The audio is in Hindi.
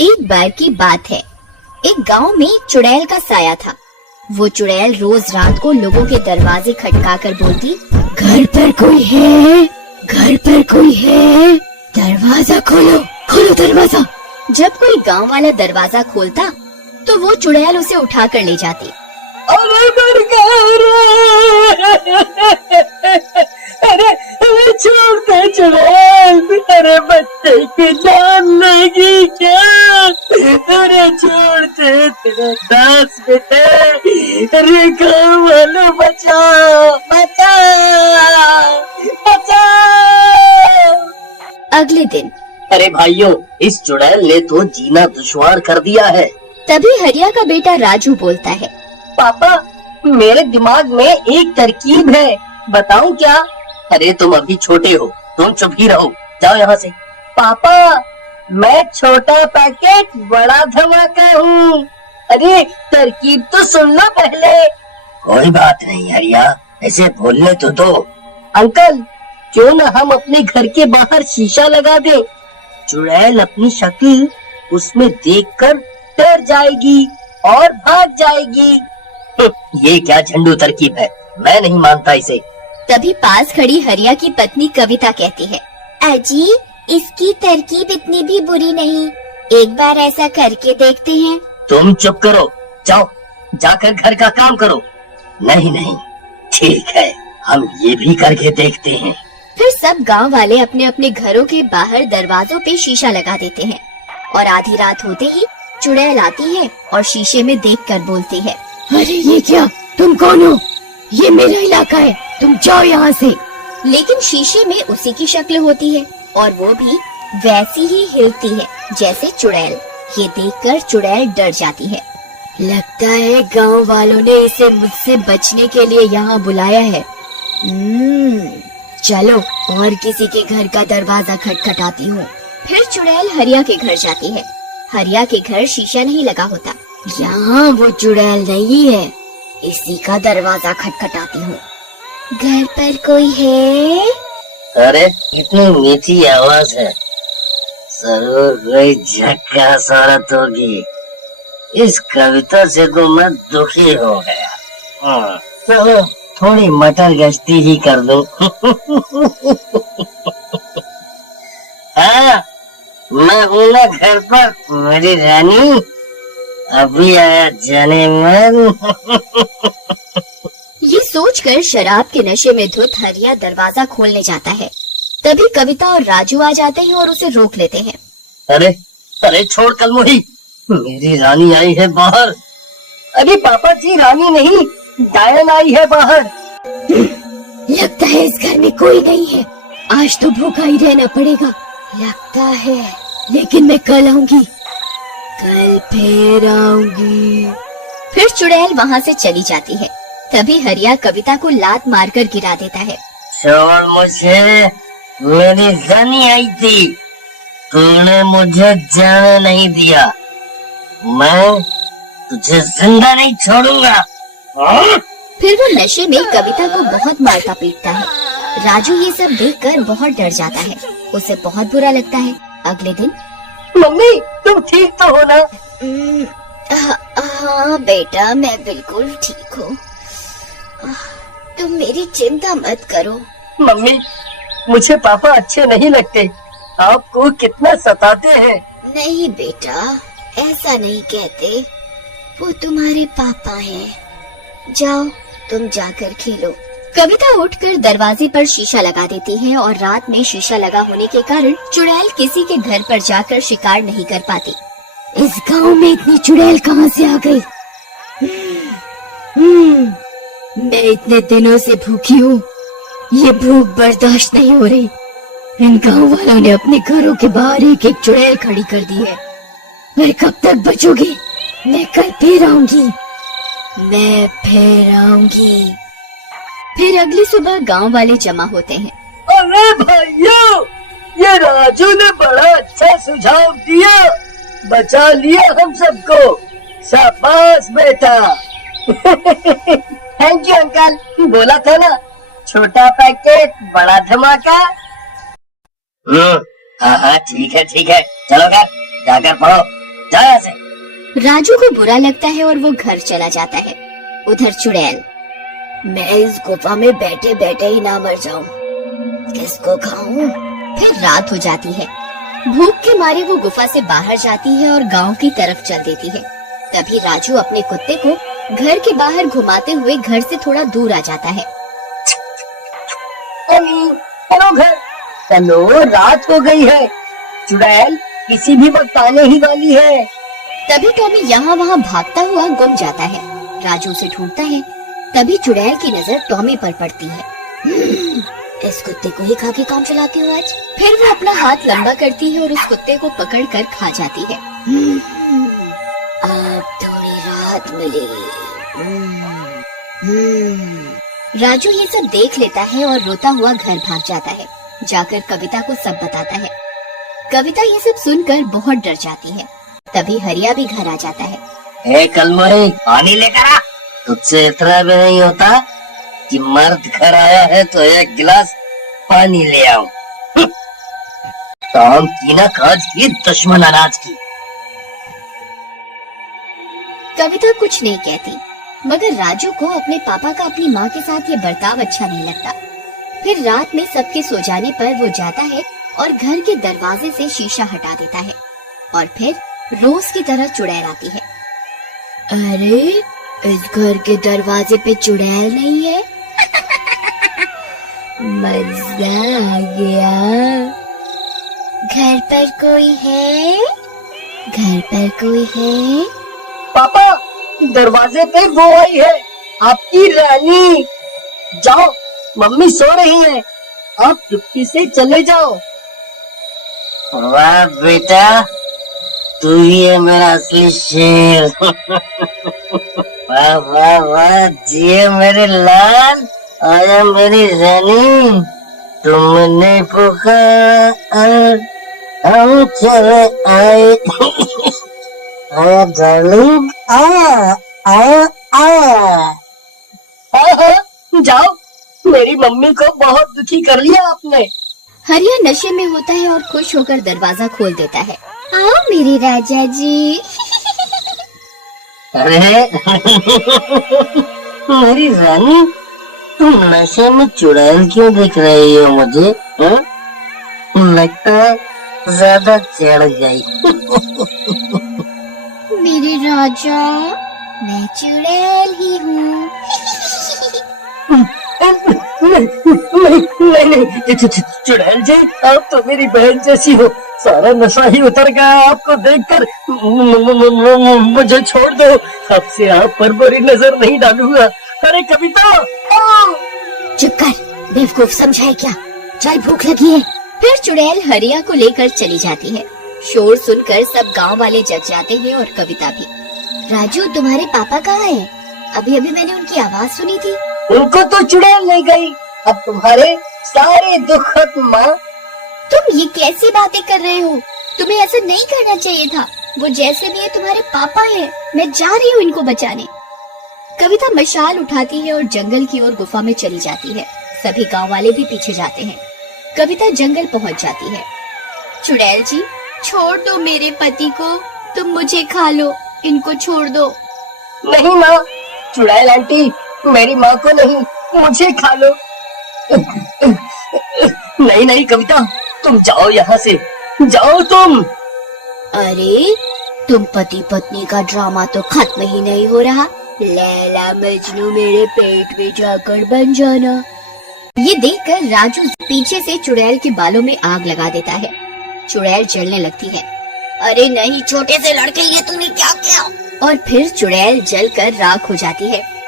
एक बार की बात है, एक गांव में एक चुड़ैल का साया था। वो चुड़ैल रोज रात को लोगों के दरवाजे खटकाकर बोलती, घर पर कोई है, घर पर कोई है, दरवाजा खोलो, खोलो दरवाजा। जब कोई गांव वाला दरवाजा खोलता तो वो चुड़ैल उसे उठाकर ले जाती। अरे छोड़ दे चुड़ैल, अरे बच्चे की जान लेगी क्या? अरे छोड़ दे तेरा दास बेटे, अरे गाँव वालों बचाओ बचाओ बचाओ। अगले दिन, अरे भाइयों, इस चुड़ैल ने तो जीना दुश्वार कर दिया है। तभी हरिया का बेटा राजू बोलता है, पापा मेरे दिमाग में एक तरकीब है, बताऊं क्या? अरे तुम अभी छोटे हो, तुम चुप ही रहो, जाओ यहाँ से। पापा मैं छोटा पैकेट बड़ा धमाका हूँ। अरे तरकीब तो सुन लो पहले। कोई बात नहीं हरिया, ऐसे बोलने तो दो। अंकल क्यों न हम अपने घर के बाहर शीशा लगा दें, चुड़ैल अपनी शक्ल उसमें देखकर डर जाएगी और भाग जाएगी। ये क्या झंडू तरकीब है, मैं नहीं मानता इसे। तभी पास खड़ी हरिया की पत्नी कविता कहती है, अजी इसकी तरकीब इतनी भी बुरी नहीं, एक बार ऐसा करके देखते हैं। तुम चुप करो, जाओ जाकर घर का काम करो। नहीं नहीं ठीक है, हम ये भी करके देखते हैं। फिर सब गांव वाले अपने अपने घरों के बाहर दरवाजों पे शीशा लगा देते हैं और आधी रात होते ही चुड़ैल आती है और शीशे में देखकर बोलती है, अरे ये क्या, तुम कौन हो? ये मेरा इलाका है, तुम जाओ यहाँ से। लेकिन शीशे में उसी की शक्ल होती है और वो भी वैसी ही हिलती है जैसे चुड़ैल। ये देखकर चुड़ैल डर जाती है। लगता है गांव वालों ने इसे मुझसे बचने के लिए यहाँ बुलाया है। चलो और किसी के घर का दरवाजा खटखटाती हूँ। फिर चुड़ैल हरिया के घर जाती है। हरिया के घर शीशा नहीं लगा होता। यहाँ वो चुड़ैल नहीं है, इसी का दरवाजा खटखटाती हूँ। घर पर कोई है? अरे कितनी मीठी आवाज है, जरूर कोई झक्कास औरत होगी। इस कविता से तो मैं दुखी हो गया। चलो थोड़ी मटर गश्ती ही कर दो। हाँ मैं हूँ ना घर पर, मेरी रानी, अभी आया जाने मन। ये सोचकर शराब के नशे में धुत हरिया दरवाजा खोलने जाता है। तभी कविता और राजू आ जाते हैं और उसे रोक लेते हैं। अरे अरे छोड़ कलमुही, मेरी रानी आई है बाहर। अरे पापा जी रानी नहीं, डायन आई है बाहर। लगता है इस घर में कोई नहीं है, आज तो भूखा ही रहना पड़ेगा। लगता है, लेकिन मैं कल आऊंगी, कल फिर आऊंगी। फिर चुड़ैल वहाँ से चली जाती है। तभी हरिया कविता को लात मारकर गिरा देता है। छोड़ मुझे, मेरी रानी आई थी, तूने मुझे जाने नहीं दिया, मैं तुझे जिंदा नहीं छोड़ूंगा। फिर वो नशे में कविता को बहुत मारता पीटता है। राजू ये सब देखकर बहुत डर जाता है, उसे बहुत बुरा लगता है। अगले दिन, मम्मी तुम ठीक तो हो ना? हाँ बेटा, मैं बिल्कुल ठीक हूँ, तुम मेरी चिंता मत करो। मम्मी मुझे पापा अच्छे नहीं लगते, आपको कितना सताते हैं। नहीं बेटा, ऐसा नहीं कहते, वो तुम्हारे पापा हैं। जाओ तुम जाकर खेलो। कविता उठकर दरवाजे पर शीशा लगा देती है और रात में शीशा लगा होने के कारण चुड़ैल किसी के घर पर जाकर शिकार नहीं कर पाती। इस गांव में इतनी चुड़ैल कहाँ से आ गई? मैं इतने दिनों से भूखी हूँ, ये भूख बर्दाश्त नहीं हो रही। इन गांव वालों ने अपने घरों के बाहर एक एक चुड़ैल खड़ी कर दी है। मैं कब तक बचूंगी? मैं कल फिर आऊंगी, मैं फिर आऊंगी। फिर अगली सुबह गांव वाले जमा होते हैं। अरे भाइयों, ये राजू ने बड़ा अच्छा सुझाव दिया, बचा लिया हम सबको, शाबाश बेटा। थैंक यू अंकल, बोला था ना, छोटा पैकेट बड़ा धमाका। हाँ ठीक है, चलो घर जाकर पढ़ो। जा यहाँ से। राजू को बुरा लगता है और वो घर चला जाता है। उधर चुड़ैल, मैं इस गुफा में बैठे बैठे ही ना मर जाऊं, किसको खाऊं? फिर रात हो जाती है। भूख के मारे वो गुफा से बाहर जाती है और गांव की तरफ चल देती है। तभी राजू अपने कुत्ते को घर के बाहर घुमाते हुए घर से थोड़ा दूर आ जाता है। चलो घर, चलो रात हो गई है, चुड़ैल किसी भी वक्त आने ही वाली है। तभी टॉमी यहाँ वहाँ भागता हुआ गुम जाता है। राजू उसे ढूंढता है। तभी चुड़ैल की नजर टॉमी पर पड़ती है। इस कुत्ते को ही खा के काम चलाती हूँ आज। फिर वो अपना हाथ लंबा करती है और उस कुत्ते को पकड़कर खा जाती है। अब थोड़ी राहत मिली। राजू ये सब देख लेता है और रोता हुआ घर भाग जाता है। जाकर कविता को सब बताता है। कविता ये सब सुनकर बहुत डर जाती है। तभी हरिया भी घर आ जाता है। कलमोही, पानी लेकर आ। तुझसे इतना भी नहीं होता कि मर्द घर आया है तो एक गिलास पानी ले आओ। काम की ना काज की, दुश्मन अनाज की। कविता कुछ नहीं कहती, मगर राजू को अपने पापा का अपनी माँ के साथ ये बर्ताव अच्छा नहीं लगता। फिर रात में सबके सो जाने पर वो जाता है और घर के दरवाजे से शीशा हटा देता है और फिर रोज की तरह चुड़ैल आती है। अरे, इस घर के दरवाजे पे चुड़ैल नहीं है। मजा आ गया। घर पर कोई है? घर पर कोई है? पापा, दरवाजे पे वो आई है, आपकी रानी। जाओ, मम्मी सो रही है, आप चुपके से चले जाओ। वाह बेटा, तू ही है मेरा असली शेर। वाह वाह वाह, जिए मेरे लाल, आया मेरी रानी। तुमने पुकार, हम चले आए। आया डार्लिंग, आया आया आया। जाओ, मेरी मम्मी को बहुत दुखी कर लिया आपने। हरिया नशे में होता है और खुश होकर दरवाजा खोल देता है। आओ मेरे राजा जी। अरे मेरी रानी, तुम नशे में चुड़ैल क्यों देख रही हो मुझे? लगता है ज्यादा चढ़ गई। मेरे राजा, मैं चुड़ैल ही हूँ। नहीं, चुड़ैल जी, आप तो मेरी बहन जैसी हो। सारा नशा ही उतर गया आपको देखकर। मुझे छोड़ दो, आपसे आप पर बुरी नजर नहीं डालूंगा। अरे कविता, चुप कर, बेवकूफ समझा है क्या? चल, भूख लगी है। फिर चुड़ैल हरिया को लेकर चली जाती है। शोर सुनकर सब गांव वाले जग जाते हैं और कविता भी। राजू, तुम्हारे पापा कहाँ हैं? अभी अभी मैंने उनकी आवाज सुनी थी। उनको तो चुड़ैल ले गई। अब तुम्हारे सारे दुख खत्म। माँ, तुम ये कैसी बातें कर रहे हो? तुम्हें ऐसा नहीं करना चाहिए था। वो जैसे भी है तुम्हारे पापा हैं। मैं जा रही हूँ इनको बचाने। कविता मशाल उठाती है और जंगल की ओर गुफा में चली जाती है। सभी गांव वाले भी पीछे जाते हैं। कविता जंगल पहुंच जाती है। चुड़ैल जी, छोड़ दो मेरे पति को, तुम मुझे खा लो, इनको छोड़ दो। नहीं माँ, चुड़ैल आंटी, मेरी माँ को नहीं, मुझे खा लो। नहीं नहीं कविता, तुम जाओ यहाँ से, जाओ तुम। अरे, तुम पति पत्नी का ड्रामा तो खत्म ही नहीं हो रहा। लैला मजनू मेरे पेट में जाकर बन जाना। ये देखकर राजू पीछे से चुड़ैल के बालों में आग लगा देता है। चुड़ैल जलने लगती है। अरे नहीं छोटे से लड़के, ये तूने क्या किया? और फिर चुड़ैल जलकर राख हो जाती है।